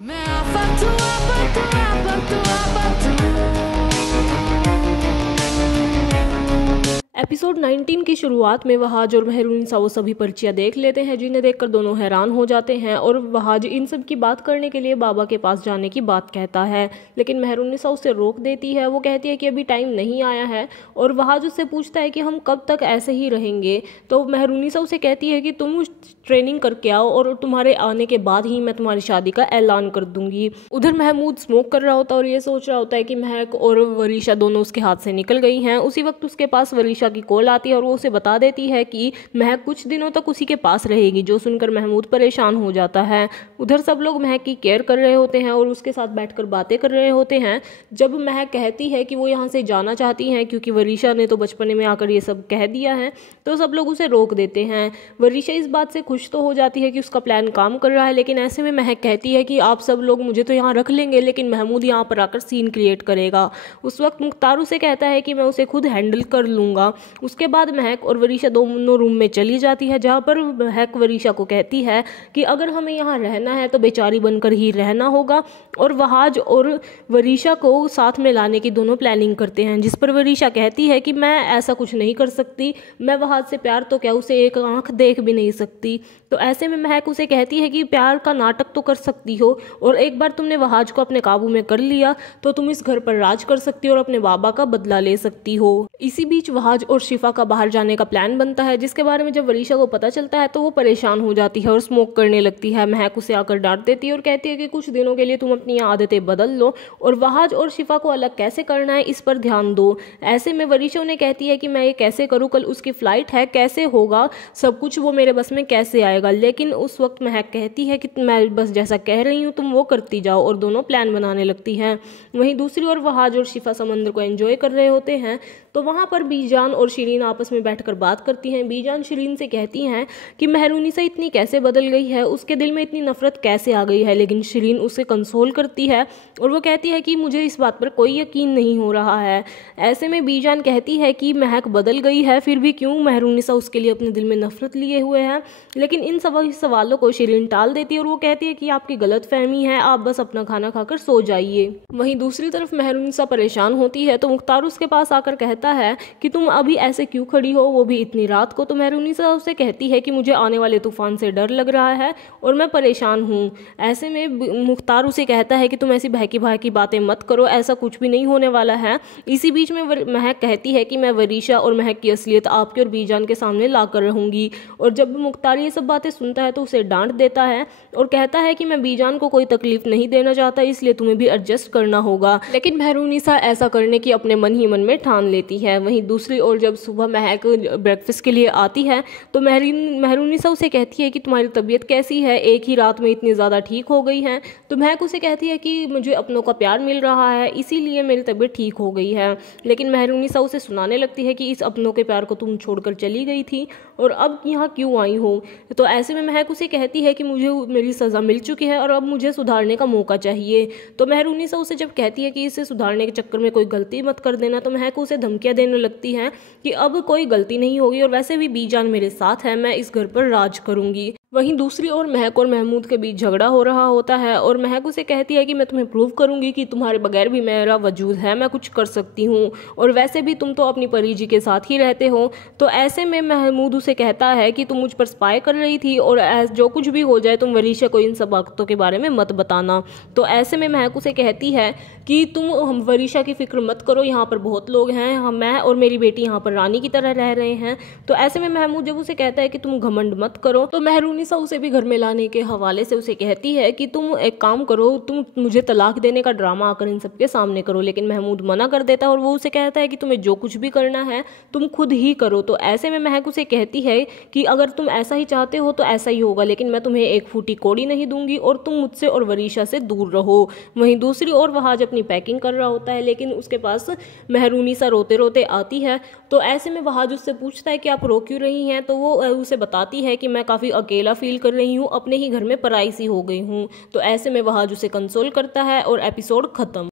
मैं एपिसोड 19 की शुरुआत में वहाज और मेहरुनिसा वो सभी पर्चियां देख लेते हैं, जिन्हें देखकर दोनों हैरान हो जाते हैं। और वहाज इन सब की बात करने के लिए बाबा के पास जाने की बात कहता है, लेकिन मेहरुनिसा उसे रोक देती है। वो कहती है कि अभी टाइम नहीं आया है। और वहाज उससे पूछता है कि हम कब तक ऐसे ही रहेंगे। तो मेहरुनिसा उसे कहती है कि तुम ट्रेनिंग करके आओ और तुम्हारे आने के बाद ही मैं तुम्हारी शादी का ऐलान कर दूंगी। उधर महमूद स्मोक कर रहा होता है और ये सोच रहा होता है कि महक और वरीशा दोनों उसके हाथ से निकल गई हैं। उसी वक्त उसके पास वरीशा की कॉल आती है और वो उसे बता देती है कि महक कुछ दिनों तक उसी के पास रहेगी, जो सुनकर महमूद परेशान हो जाता है। उधर सब लोग महक की केयर कर रहे होते हैं और उसके साथ बैठकर बातें कर रहे होते हैं। जब महक कहती है कि वो यहाँ से जाना चाहती हैं क्योंकि वरीशा ने तो बचपने में आकर ये सब कह दिया है, तो सब लोग उसे रोक देते हैं। वरीशा इस बात से खुश तो हो जाती है कि उसका प्लान काम कर रहा है, लेकिन ऐसे में महक कहती है कि आप सब लोग मुझे तो यहाँ रख लेंगे, लेकिन महमूद यहाँ पर आकर सीन क्रिएट करेगा। उस वक्त मुख्तार उसे कहता है कि मैं उसे खुद हैंडल कर लूँगा। उसके बाद महक और वरीशा दोनों रूम में चली जाती है, जहाँ पर महक वरीशा को कहती है कि अगर हमें यहाँ रहना है तो बेचारी बनकर ही रहना होगा। और वहाज और वरीशा को साथ में लाने की दोनों प्लानिंग करते हैं, जिस पर वरीशा कहती है कि मैं ऐसा कुछ नहीं कर सकती, मैं वहाज से प्यार तो क्या उसे एक आंख देख भी नहीं सकती। तो ऐसे में महक उसे कहती है कि प्यार का नाटक तो कर सकती हो, और एक बार तुमने वहाज को अपने काबू में कर लिया तो तुम इस घर पर राज कर सकती हो और अपने बाबा का बदला ले सकती हो। इसी बीच वहाज और शिफा का बाहर जाने का प्लान बनता है, जिसके बारे में जब वरीशा को पता चलता है तो वो परेशान हो जाती है और स्मोक करने लगती है। महक उसे आकर डांट देती है और कहती है कि कुछ दिनों के लिए तुम अपनी आदतें बदल लो और वहाज और शिफा को अलग कैसे करना है इस पर ध्यान दो। ऐसे में वरीशा उन्हें कहती है कि मैं ये कैसे करूँ, कल उसकी फ्लाइट है, कैसे होगा सब कुछ, वो मेरे बस में कैसे आएगा। लेकिन उस वक्त महक कहती है कि मैं बस जैसा कह रही हूँ तुम वो करती जाओ, और दोनों प्लान बनाने लगती हैं। वहीं दूसरी ओर वहाज और शिफा समंदर को एंजॉय कर रहे होते हैं, तो वहाँ पर बीजान और शिरीन आपस में बैठकर बात करती हैं। बीजान शिरीन से कहती हैं कि मेहरुनिसा इतनी कैसे बदल गई है, उसके दिल में इतनी नफरत कैसे आ गई है। लेकिन शिरीन उसे कंसोल करती है और वो कहती है कि मुझे इस बात पर कोई यकीन नहीं हो रहा है। ऐसे में बीजान कहती है कि महक बदल गई है, फिर भी क्यों मेहरुनिसा उसके लिए अपने दिल में नफरत लिए हुए है। लेकिन इन सभी सवालों को शिरीन टाल देती है और वो कहती है कि आपकी गलतफहमी है, आप बस अपना खाना खाकर सो जाइए। वहीं दूसरी तरफ मेहरुनिसा परेशान होती है, तो मुख्तार उसके पास आकर कहता है कि तुम अभी ऐसे क्यों खड़ी हो, वो भी इतनी रात को। तो मेहरुनिसा उसे कहती है कि मुझे आने वाले तूफान से डर लग रहा है और मैं परेशान हूँ। ऐसे में मुख्तार उसे कहता है कि तुम ऐसी बहकी बहकी बातें मत करो, ऐसा कुछ भी नहीं होने वाला है। इसी बीच में महक कहती है कि मैं वरीशा और महक की असलियत आपके और बीजान के सामने ला कर रहूंगी। और जब मुख्तार ये सब बातें सुनता है तो उसे डांट देता है और कहता है कि मैं बीजान को कोई तकलीफ नहीं देना चाहता, इसलिए तुम्हें भी एडजस्ट करना होगा। लेकिन मेहरुनिसा ऐसा करने की अपने मन ही मन में ठान लेती है। वहीं दूसरी ओर जब सुबह महक ब्रेकफास्ट के लिए आती है तो मेहरुनिसा उसे कहती है कि तुम्हारी तबीयत कैसी है, एक ही रात में इतनी ज़्यादा ठीक हो गई है। तो महक उसे कहती है कि मुझे अपनों का प्यार मिल रहा है, इसीलिए मेरी तबीयत ठीक हो गई है। लेकिन मेहरुनिसा उसे सुनाने लगती है कि इस अपनों के प्यार को तुम छोड़कर चली गई थी और अब यहाँ क्यों आई हो। तो ऐसे में महक उसे कहती है कि मुझे मेरी सज़ा मिल चुकी है और अब मुझे सुधारने का मौका चाहिए। तो मेहरुनिसा उसे जब कहती है कि इसे सुधारने के चक्कर में कोई गलती मत कर देना, तो महक उसे धमकियाँ देने लगती है कि अब कोई गलती नहीं होगी और वैसे भी बीजान मेरे साथ है, मैं इस घर पर राज करूंगी। वहीं दूसरी ओर महक और महमूद के बीच झगड़ा हो रहा होता है और महक उसे कहती है कि मैं तुम्हें प्रूव करूंगी कि तुम्हारे बगैर भी मेरा वजूद है, मैं कुछ कर सकती हूँ, और वैसे भी तुम तो अपनी परी जी के साथ ही रहते हो। तो ऐसे में महमूद उसे कहता है कि तुम मुझ पर स्पाई कर रही थी और जो कुछ भी हो जाए तुम वरीशा को इन सब बातों के बारे में मत बताना। तो ऐसे में महक उसे कहती है कि तुम हम वरीशा की फिक्र मत करो, यहाँ पर बहुत लोग हैं, हम मैं और मेरी बेटी यहाँ पर रानी की तरह रह रहे हैं। तो ऐसे में महमूद जब उसे कहता है कि तुम घमंड मत करो, तो मेहरुनिसा उसे भी घर में लाने के हवाले से उसे कहती है कि तुम एक काम करो, तुम मुझे तलाक देने का ड्रामा आकर इन सबके सामने करो। लेकिन महमूद मना कर देता है और वो उसे कहता है कि तुम्हें जो कुछ भी करना है तुम खुद ही करो। तो ऐसे में महक उसे कहती है कि अगर तुम ऐसा ही चाहते हो तो ऐसा ही होगा, लेकिन मैं तुम्हें एक फूटी कौड़ी नहीं दूंगी और तुम मुझसे और वरीशा से दूर रहो। वहीं दूसरी ओर वहाज अपनी पैकिंग कर रहा होता है, लेकिन उसके पास मेहरुनिसा रोते रोते आती है। तो ऐसे में वहाज उससे पूछता है कि आप रो क्यों रही हैं। तो वो उसे बताती है कि मैं काफ़ी अकेला फील कर रही हूँ, अपने ही घर में पराई सी हो गई हूँ। तो ऐसे में वहाज उसे कंसोल करता है और एपिसोड खत्म।